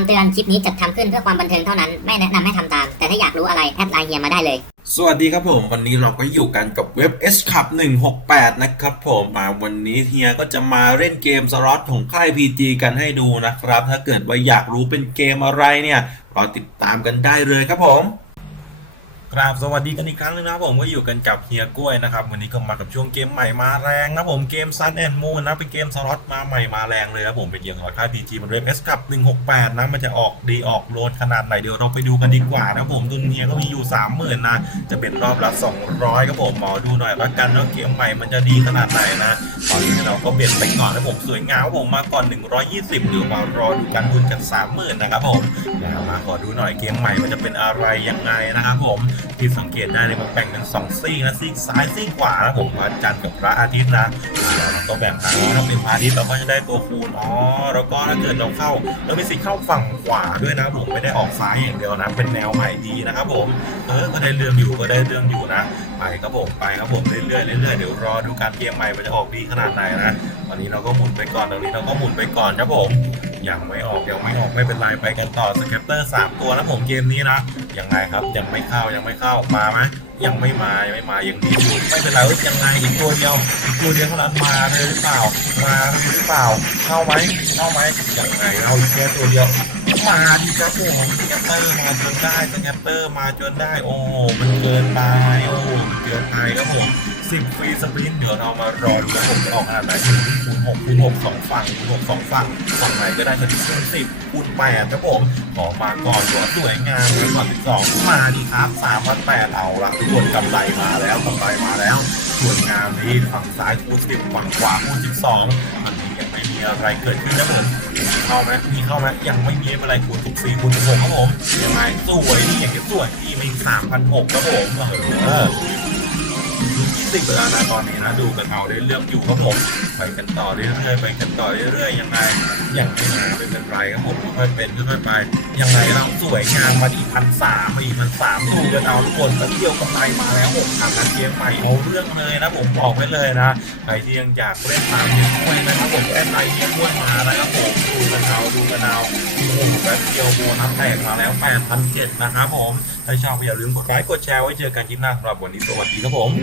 ำเตือนคลิปนี้จัดทำขึ้นเพื่อความบันเทิงเท่านั้น ไม่แนะนำให้ทำตาม แต่ถ้าอยากรู้อะไร แอดไลน์เฮียมาได้เลย สวัสดีครับผม วันนี้เราก็อยู่กันกับเว็บ S Cup 168 นะครับผมมาวันนี้เฮียก็จะมาเล่นเกมสล็อตของค่าย PG กันให้ดูนะครับ ถ้าเกิดว่าอยากรู้เป็นเกมอะไรเนี่ยรอติดตามกันได้เลยครับผม ครับสวัสดีกันอีกครั้งหนึงนะครับผมก็อยู่กันกับเฮียกล้วยนะครับวันนี้ก็มากับช่วงเกมใหม่มาแรงนะผมเกม Sun and Moon นะเป็นเกมสล็อตมาใหม่มาแรงเลยครับผมเป็นเกมสล็อตค่าย PG มันเว็บ S Cup 168 นะมันจะออกดีออกโลดขนาดไหนเดี๋ยวเราไปดูกันดีกว่านะผมดุนเฮียก็มีอยู่ 30,000นะจะเป็นรอบละ 200ครับผมหมอดูหน่อยละกันว่าเกมใหม่มันจะดีขนาดไหนนะตอนนี้เราก็เบ็ดไปก่อนนะผมสวยงามผมมาก่อน 120หรือมารอดูกันบุญกัน 30,000นะครับผมแล้วมาขอดูหน่อยเกมใหม่มันจะเป็นอะไรยังไงนะครับผมที่สังเกตได้เลยมันแบ่งเป็นสองซีกนะซีกซ้ายซีกขวานะผมพระจันทร์กับพระอาทิตย์นะเราก็แบ่งทางนี้เราเป็นพระอาทิตย์เราก็จะได้ตัวคูณอ๋อแล้วก็ถ้าเกิดเราเข้าเรามีสิทธิ์เข้าฝั่งขวาด้วยนะผมไม่ได้ออกซ้ายอย่างเดียวนะ เป็นแนวใหม่ดีนะครับผมเออก็ได้เรื่องอยู่ก็ได้เรื่องอยู่นะ ไปครับผมไปครับผมเรื่อยๆเรื่อยๆเดี๋ยวรอดูการเกมใหม่มันจะออกดีขนาดไหนนะตอนนี้เราก็หมุนไปก่อนตอนนี้เราก็หมุนไปก่อนครับผม ยังไม่ออกยังไม่ออกไม่เป็นไรไปกันต่อสแคปเตอร์สามตัวนะผมเกมนี้นะยังไงครับยังไม่เข้ายังไม่เข้ามาไหมยังไม่มายังไม่มายังดีอยู่ไม่เป็นไรเอ้ยยังไงอีกตัวเดียวอีกตัวเดียวเท่านั้นมาเลยหรือเปล่ามาหรือเปล่าเข้าไหมเข้าไหมยังไงเราอีกแค่ตัวเดียว มาดีครับผมสแกปเตอร์มาจนได้สแกปเตอร์มาจนได้โอ้มันเกินไปโอ้มันเกินไปครับผมสิบฟรีสปรินต์เดี๋ยวเรามารอดูว่าผมจะออกขนาดไหนคูณหกคูณหกสองฝั่งคูณหกสองฝั่งฝั่งไหนก็ได้จะถึงคูณสิบคูณแปดครับผมขอมาก่อนหัวสวยงามเลยก่อนสิบสองมาดีครับสามพันแปดเอาละทวนกำไรมาแล้วกำไรมาแล้วส่วนงานนี่ฝั่งซ้ายคูณสิบฝั่งขวาคูณสิบสองอันนี้ยังไม่มีอะไรเกิดขึ้นนะผมเข้าไหมมีเข้าไหมยังไม่มีอะไรคูณถูกสี่คูณถูกหกครับผมยังไงสวยนี่อย่างเงี้ยสวยที่มีสามพันหกครับผมเออ สิบเวลานะตอนนี้นะดูกันเอาได้เรื่องอยู่ครับผมไปกันต่อเรื่อยๆไปกันต่อเรื่อยๆยังไงอยังไม่ไม่เป็นไรครับผมค่อยเป็นค่อยไปยังไงเราสวยงามมาอีพันสามมาอีกพันสามดูกันเอาทุกคนตะเที่ยวกำไรมาแล้วผมทำการเกมใหม่เอาเรื่องเลยนะผมบอกไว้เลยนะใครที่ยังอยากเล่นตามนี้ด้วยนะครับผมแอดไลน์เยี่ยมด้วยมานะครับผมดูกันเอาดูกันเอาโอ้โหแป๊บเดียวโบนัสแตกมาแล้ว8,007นะครับผมถ้าชอบอย่าลืมกดไลค์กดแชร์ไว้เจอกันคลิปหน้าสำหรับวันนี้สวัสดีครับผม